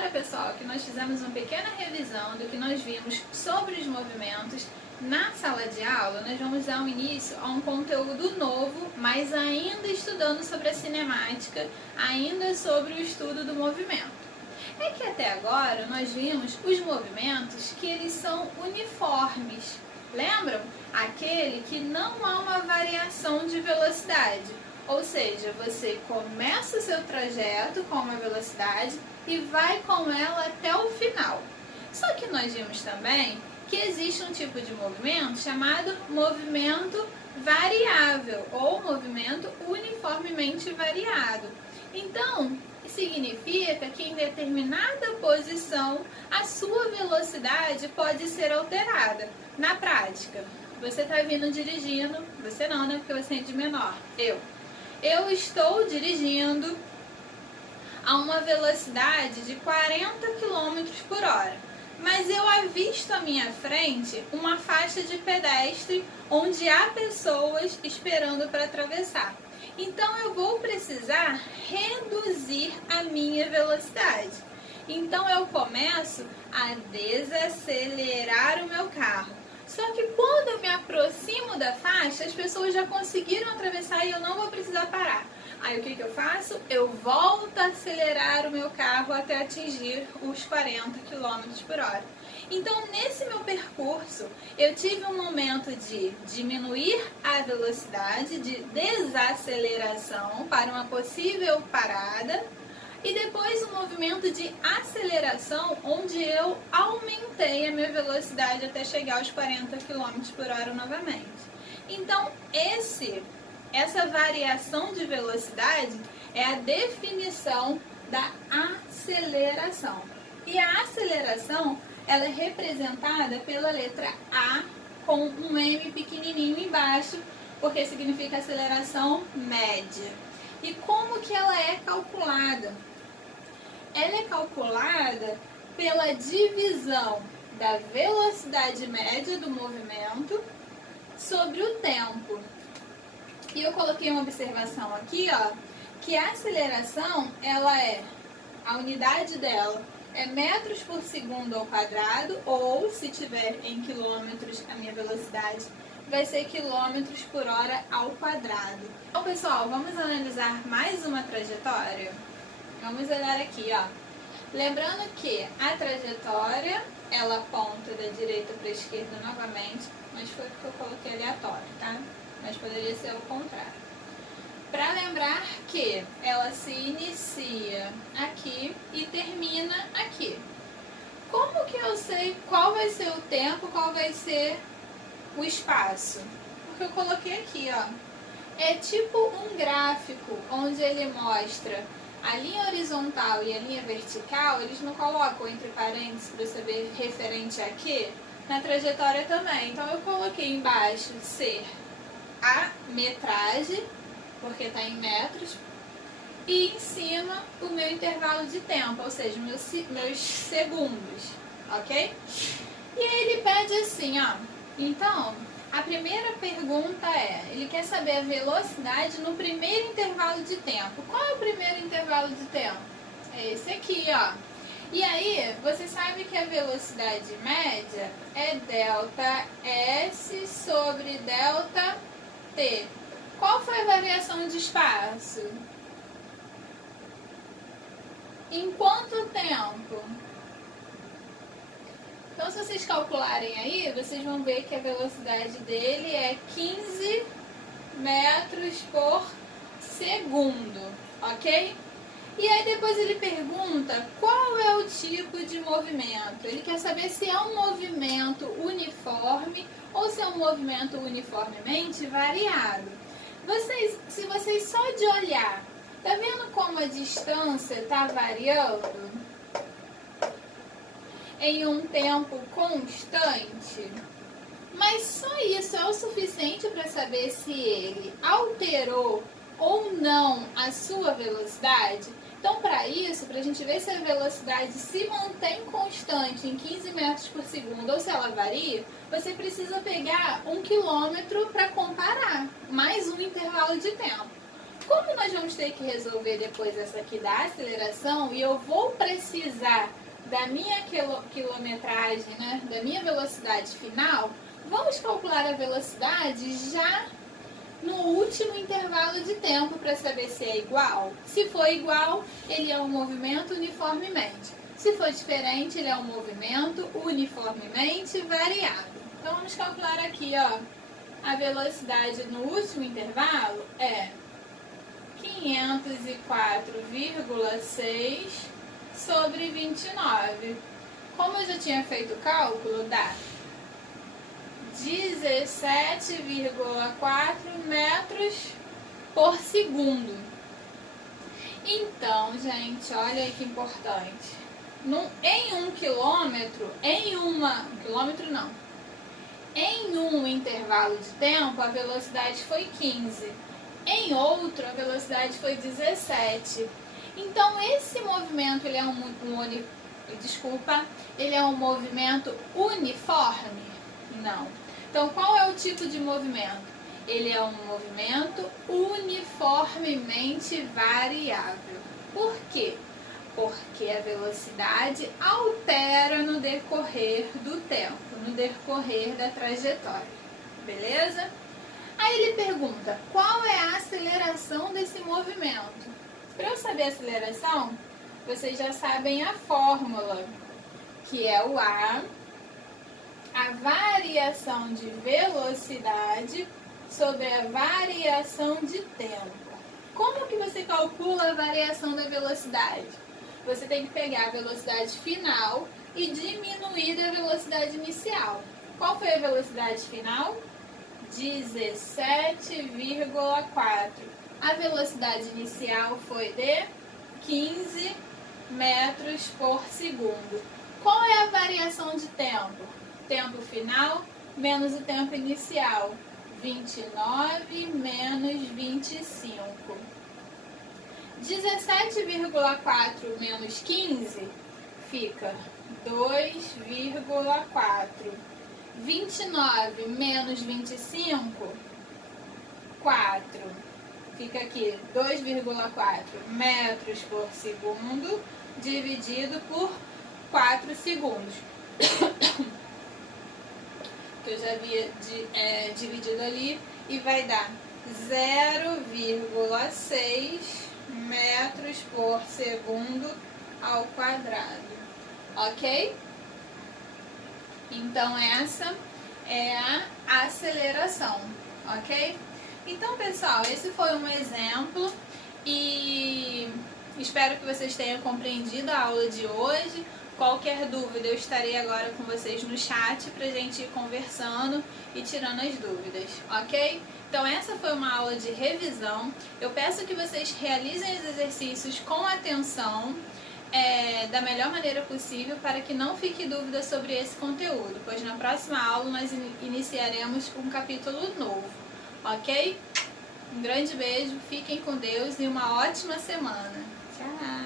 agora, pessoal, que nós fizemos uma pequena revisão do que nós vimos sobre os movimentos na sala de aula, nós vamos dar um início a um conteúdo novo, mas ainda estudando sobre a cinemática, ainda sobre o estudo do movimento. É que até agora nós vimos os movimentos que eles são uniformes. Lembram? Aquele que não há uma variação de velocidade. Ou seja, você começa o seu trajeto com uma velocidade e vai com ela até o final. Só que nós vimos também que existe um tipo de movimento chamado movimento variável ou movimento uniformemente variado. Então, significa que em determinada posição a sua velocidade pode ser alterada. Na prática, você está vindo dirigindo, você não, né? Porque você é de menor. Eu estou dirigindo a uma velocidade de 40 km por hora, mas eu avisto à minha frente uma faixa de pedestre onde há pessoas esperando para atravessar. Então eu vou precisar reduzir a minha velocidade. Então eu começo a desacelerar o meu carro. Só que quando eu me aproximo da faixa, as pessoas já conseguiram atravessar e eu não vou precisar parar. Aí o que eu faço? Eu volto a acelerar o meu carro até atingir os 40 km por hora. Então, nesse meu percurso, eu tive um momento de diminuir a velocidade, de desaceleração para uma possível parada, e depois um movimento de aceleração, onde eu aumentei a minha velocidade até chegar aos 40 km por hora novamente. Então, essa variação de velocidade é a definição da aceleração. E a aceleração, ela é representada pela letra A com um M pequenininho embaixo, porque significa aceleração média. E como que ela é calculada? Ela é calculada pela divisão da velocidade média do movimento sobre o tempo. E eu coloquei uma observação aqui, ó, que a aceleração, a unidade dela é metros por segundo ao quadrado, ou se tiver em quilômetros, a minha velocidade vai ser quilômetros por hora ao quadrado. Então, pessoal, vamos analisar mais uma trajetória? Vamos olhar aqui, ó. Lembrando que a trajetória, ela aponta da direita para a esquerda novamente, mas foi porque eu coloquei aleatório, tá? Mas poderia ser o contrário. Para lembrar que ela se inicia aqui e termina aqui. Como que eu sei qual vai ser o tempo, qual vai ser o espaço? Porque eu coloquei aqui, ó. É tipo um gráfico onde ele mostra a linha horizontal e a linha vertical. Eles não colocam entre parênteses para saber referente a quê? Na trajetória também. Então eu coloquei embaixo ser a metragem, porque está em metros, e em cima o meu intervalo de tempo, ou seja, meus segundos, ok? E aí ele pede assim, ó. Então, a primeira pergunta ele quer saber a velocidade no primeiro intervalo de tempo. Qual é o primeiro intervalo de tempo? É esse aqui, ó. E aí, você sabe que a velocidade média é delta S sobre delta T. Qual foi a variação de espaço? Em quanto tempo? Então, se vocês calcularem aí, vocês vão ver que a velocidade dele é 15 metros por segundo, ok? E aí depois ele pergunta qual é o tipo de movimento. Ele quer saber se é um movimento uniforme ou se é um movimento uniformemente variado. Se vocês só de olhar, tá vendo como a distância está variando em um tempo constante? Mas só isso é o suficiente para saber se ele alterou ou não a sua velocidade? Então, para isso, para a gente ver se a velocidade se mantém constante em 15 metros por segundo ou se ela varia, você precisa pegar 1 quilômetro para comparar, mais um intervalo de tempo. Como nós vamos ter que resolver depois essa aqui da aceleração, e eu vou precisar da minha quilometragem, né, da minha velocidade final, vamos calcular a velocidade já no último intervalo de tempo para saber se é igual. Se for igual, ele é um movimento uniformemente. Se for diferente, ele é um movimento uniformemente variável. Então vamos calcular aqui, ó, a velocidade no último intervalo é 504,6 sobre 29. Como eu já tinha feito o cálculo, dá 17,4 metros por segundo. Então, gente, olha aí que importante. Em um quilômetro, em um intervalo de tempo, a velocidade foi 15. Em outro, a velocidade foi 17. Então, esse movimento ele é um movimento uniforme? Não. Então, qual é o tipo de movimento? Ele é um movimento uniformemente variável. Por quê? Porque a velocidade altera no decorrer do tempo, no decorrer da trajetória. Beleza? Aí ele pergunta, qual é a aceleração desse movimento? Para eu saber a aceleração, vocês já sabem a fórmula, que é o A, a variação de velocidade sobre a variação de tempo. Como que você calcula a variação da velocidade? Você tem que pegar a velocidade final e diminuir a velocidade inicial. Qual foi a velocidade final? 17,4. A velocidade inicial foi de 15 metros por segundo. Qual é a variação de tempo? Tempo final menos o tempo inicial. 29 menos 25. 17,4 menos 15 fica 2,4. 29 menos 25, 4. Fica aqui 2,4 metros por segundo dividido por 4 segundos. Que eu já havia dividido ali e vai dar 0,6 metros por segundo ao quadrado. Ok? Então essa é a aceleração, ok? Então, pessoal, esse foi um exemplo e espero que vocês tenham compreendido a aula de hoje. Qualquer dúvida, eu estarei agora com vocês no chat pra gente ir conversando e tirando as dúvidas, ok? Então essa foi uma aula de revisão. Eu peço que vocês realizem os exercícios com atenção, da melhor maneira possível, para que não fique dúvida sobre esse conteúdo, pois na próxima aula nós iniciaremos um capítulo novo, ok? Um grande beijo, fiquem com Deus e uma ótima semana. Tchau!